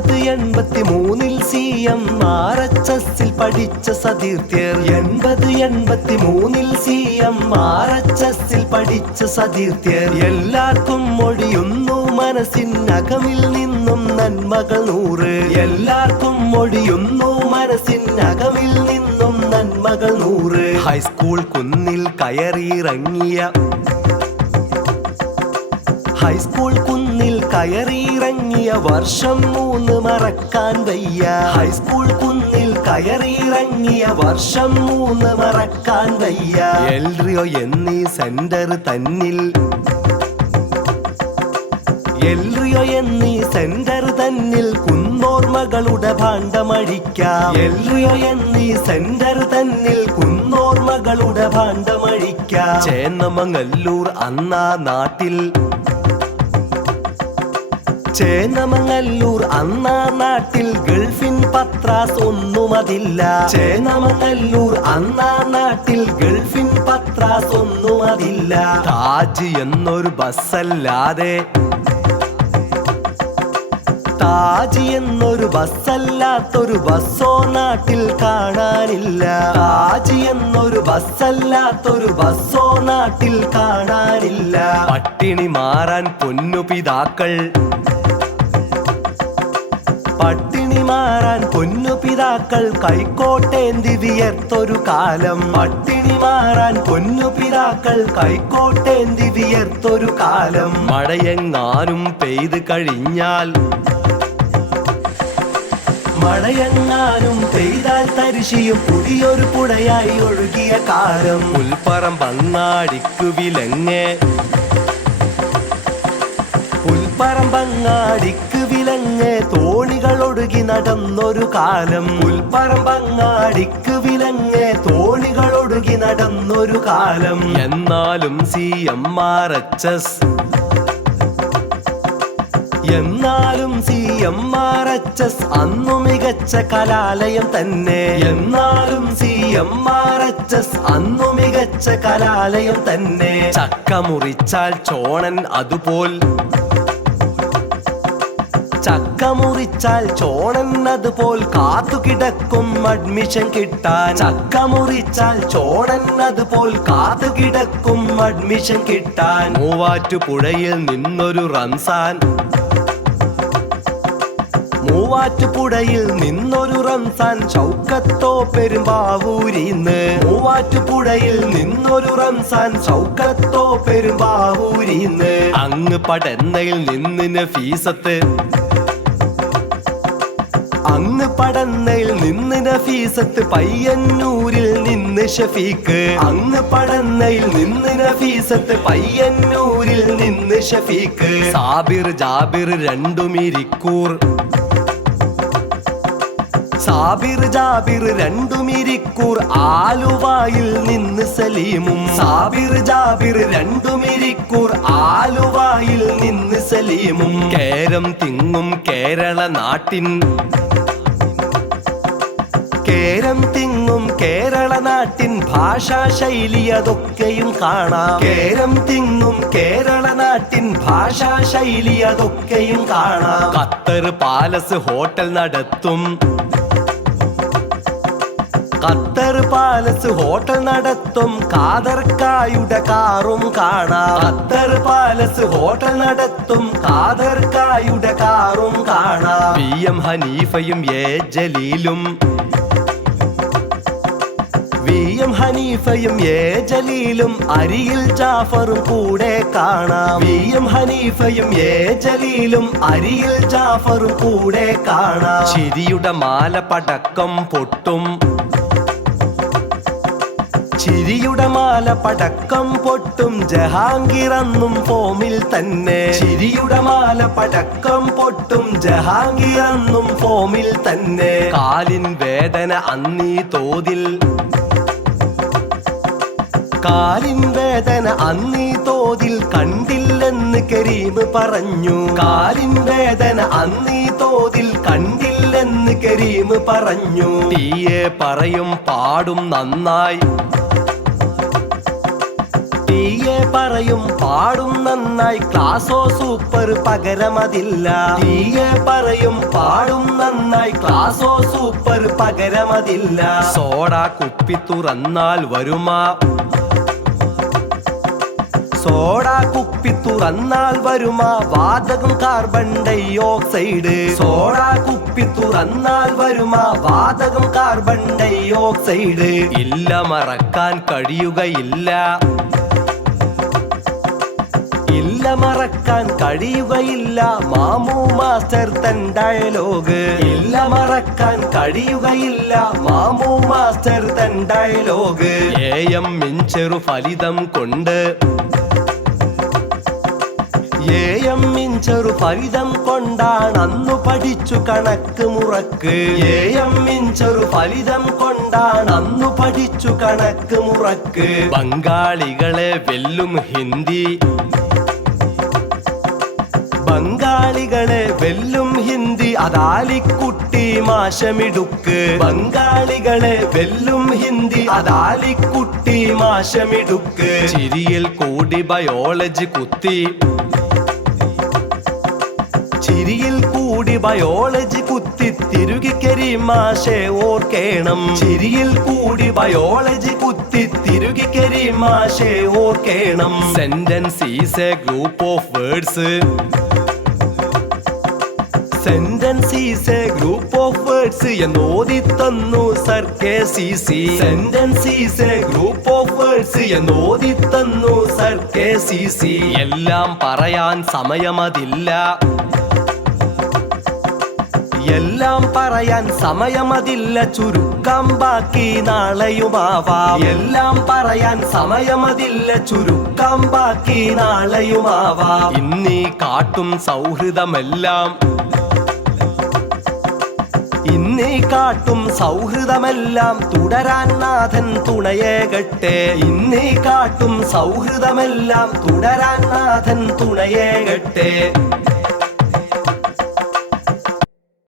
എൺപത് എൺപത്തി മൂന്നിൽ സി എം ആർ എച്ച് എസിൽ പഠിച്ച സതീർത്ഥ്യർ. എൺപത് എൺപത്തി മൂന്നിൽ സി എം ആർ എച്ച് എസിൽ പഠിച്ച സതീർത്ഥ്യർ. എല്ലാവർക്കും മൊഴിയുന്നു മനസ്സിനകമിൽ നിന്നും നന്മകൾ നൂറ്. എല്ലാവർക്കും മൊഴിയുന്നു മനസ്സിനകമിൽ നിന്നും നന്മകൾ നൂറ്. ഹൈസ്കൂൾ കുന്നിൽ കയറിയിറങ്ങിയ ഹൈസ്കൂൾ കുന്നിൽ കയറിയിറങ്ങിയ വർഷം മൂന്ന് മറക്കാൻ വയ്യ. ഹൈസ്കൂൾ കുന്നിൽ കയറിയിറങ്ങിയ വർഷം മൂന്ന് മറക്കാൻ വയ്യ. എൽറിയോ എന്നീ സെന്റർ തന്നിൽ. എൽറിയോ എന്നീ സെന്റർ തന്നിൽ കുന്നോർമകളുടെ ഭാണ്ഡമഴിക്കാം. എൽറിയോ എന്നീ സെന്റർ തന്നിൽ കുന്നോർമകളുടെ ഭാണ്ഡമഴിക്കാം. ചേന്നമങ്ങല്ലൂർ അന്നാ നാട്ടിൽ. ചേന്നമങ്ങല്ലൂർ അന്നാ നാട്ടിൽ ഗൾഫിൻ പത്രാസ് ഒന്നുമതില്ല. ചേന്നമങ്ങല്ലൂർ അന്നാ നാട്ടിൽ ഗൾഫിൻ പത്രാസ് ഒന്നുമതില്ല. താജ് എന്നൊരു ബസ്സല്ലാതെ. താജ് എന്നൊരു ബസ്സല്ലാത്തൊരു ബസ്സോ നാട്ടിൽ കാണാനില്ല. താജ് എന്നൊരു ബസ്സല്ലാത്തൊരു ബസ്സോ നാട്ടിൽ കാണാനില്ല. പട്ടിണി മാറാൻ പൊന്നു പിതാക്കൾ. പട്ടിണി മാറാൻ പൊന്നു പിതാക്കൾ കൈക്കോട്ടേന്തി വിയർത്തൊരു കാലം. പട്ടിണി മാറാൻ പൊന്നു പിതാക്കൾ കൈക്കോട്ടേന്തി വിയർത്തൊരു കാലം. മഴയെങ്ങാനും പെയ്ത് കഴിഞ്ഞാൽ മഴയെങ്ങാനും പെയ്താൽ തരിശിയും പുതിയൊരു പുഴയായി ഒഴുകിയ കാലം. ഉൽപ്പറം പങ്ങാടിക്കു വിലങ്ങേ. തോണികൾ ഒഴുകി നടന്നൊരു കാലം. ഉൽപ്പറമ്പങ്ങാടിക്ക് വിലങ്ങെ തോണികൾ ഒഴുകി നടന്നൊരു കാലം. എന്നാലും C M R H S. എന്നാലും C M R H S അന്നു മികച്ച കലാലയം തന്നെ. എന്നാലും C M R H S അന്നു മികച്ച കലാലയം തന്നെ. ചക്ക മുറിച്ചാൽ ചോണൻ അതുപോൽ. ചക്ക മുറിച്ചാൽ ചോണൻ അതുപോൽ കാത്തു കിടക്കും അഡ്മിഷൻ കിട്ടാൻ. ചക്ക മുറിച്ചാൽ ചോണൻ അതുപോൽ കാത്തു കിടക്കും അഡ്മിഷൻ കിട്ടാൻ മൂവാറ്റുപുഴയിൽ നിന്നൊരു റംസാൻ. മൂവാറ്റുപുഴയിൽ നിന്നൊരു റംസാൻ. ചൗക്കത്തോ പെരുമ്പാവൂരിന്ന് മൂവാറ്റുപുഴയിൽ നിന്നൊരു റംസാൻ. ചൗക്കത്തോ പെരുമ്പാവൂരിന്ന് അങ്ങ് പടന്നയിൽ നിന്നിന് ഫീസത്ത്. അങ്ങ് പടന്നയിൽ നിന്ന് നഫീസത്ത് പയ്യന്നൂരിൽ നിന്ന് ഷഫീക്ക്. അങ്ങ് പടന്നയിൽ നിന്ന് നഫീസത്ത് പയ്യന്നൂരിൽ നിന്ന് ഷഫീക്ക്. സാബിർ ജാബിർ രണ്ടും ഇരിക്കൂർ. സാബിർ ജാബിർ രണ്ടും ഇരിക്കൂർ. ആലുവായിൽ നിന്ന് സലീമും. സാബിർ ജാബിർ രണ്ടും ഇരിക്കൂർ. ആലുവായിൽ നിന്ന് സലീമും. കേരം തിങ്ങും കേരള നാട്ടിൻ കേരം തിങ്ങും കേരള നാട്ടിൻ ഭാഷാ ശൈലി അതൊക്കെയും കാണാം. കേരം തിങ്ങും കേരള നാട്ടിൻ ഭാഷാ ശൈലി അതൊക്കെയും കാണാം. ഖത്തർ പാലസ് ഹോട്ടൽ നടത്തും. ഖത്തർ പാലസ് ഹോട്ടൽ നടത്തും. കാതർക്കായുടെ കാറും കാണാം. ഖത്തർ പാലസ് ഹോട്ടൽ നടത്തും. കാതർക്കായുടെ കാറും കാണാം. പി എം ഹനീഫയും എ ജലീലും വി എം ഹനീഫയും എ ജലീലും അരിയിൽ ജാഫറും കൂടെ കാണാം. വി എം ഹനീഫയും എ ജലീലും അരിയിൽ ജാഫറും കൂടെ കാണാം. ചിരിയുടെ മാല പടക്കം പൊട്ടും. ചിരിയുടെ മാല പടക്കം പൊട്ടും. ജഹാംഗീർ അന്നും ഫോമിൽ തന്നെ. ചിരിയുടെ മാല പടക്കം പൊട്ടും. ജഹാംഗീർ അന്നും ഫോമിൽ തന്നെ. കാലിൻ വേദന അന്നീ തോതിൽ. കാലിൻ വേദന അന്നീ തോതിൽ കണ്ടില്ലെന്ന് കരീം പറഞ്ഞു. കാലിൻ വേദന അന്നീ തോതിൽ കണ്ടില്ലെന്ന് കരീം പറഞ്ഞു. തീയെ പറയും പാടും നന്നായി. തീയെ പറയും പാടും നന്നായി. ക്ലാസോ സൂപ്പർ പകരമതില്ല. തീയെ പറയും പാടും നന്നായി. ക്ലാസോ സൂപ്പർ പകരമതില്ല. സോഡ കുപ്പി തുറന്നാൽ വരുമാ. സോഡ കുപ്പി തുറന്നാൽ വരുമാ വാതകം കാർബൺ ഡൈ ഓക്സൈഡ് സോഡ കുപ്പി തുറന്നാൽ വരുമാ വാതകം കാർബൺ ഡൈ ഓക്സൈഡ് ഇല്ല മറക്കാൻ കഴിയുകയില്ല. ഇല്ല മറക്കാൻ കഴിയുകയില്ല. മാമു മാസ്റ്റർ തൻ ഡയലോഗ് ഇല്ല മറക്കാൻ കഴിയുകയില്ല. മാമു മാസ്റ്റർ തൻ ഡയലോഗ് എം മിഞ്ചെറു ഫലിതം കൊണ്ട് എ എം മിഞ്ചെറു ഫലിതം കൊണ്ടാണ് അന്നു പഠിച്ചു കണക്ക് മുറക്ക്. എ എം മിഞ്ചെറു ഫലിതം കൊണ്ടാണ് അന്നു പഠിച്ചു കണക്ക് മുറക്ക്. ബംഗാളികളെ വെല്ലും ഹിന്ദി. ബംഗാളികളെ വെല്ലും ഹിന്ദി അതാലിക്കുട്ടി മാഷമിടുക്ക്. ബംഗാളികളെ വെല്ലും ഹിന്ദി അതാലിക്കുട്ടി മാഷമിടുക്ക്. ചിരിയിൽ കൂടി ബയോളജി കുത്തി. ചിരിയിൽ കൂടി ബയോളജി കുത്തി തിരുകി കരീമാഷെ ഓർക്കേണം. ചിരിയിൽ കൂടി ബയോളജി കുത്തി തിരുകി കരീമാഷെ ഓർക്കേണം. Sentence is a group of words sentence is a group of words എന്നോതി തന്നു sir K C C sentence is a group of words എന്നോതി തന്നു സർ കെ സി സി എല്ലാം പറയാൻ സമയമതില്ല. എല്ലാം പറയാൻ സമയമതില്ല ചുരുക്കം ബാക്കി നാളെയുമാവാം. എല്ലാം പറയാൻ സമയമതില്ല ചുരുക്കം ബാക്കി നാളെയുമാവാം. ഇന്നീ കാട്ടും സൗഹൃദമെല്ലാം ഇന്നീ കാട്ടും സൗഹൃദമെല്ലാം തുടരാൻ നാഥൻ തുണയേകട്ടെ ഇന്നീ കാട്ടും സൗഹൃദമെല്ലാം തുടരാൻ നാഥൻ തുണയേകട്ടെ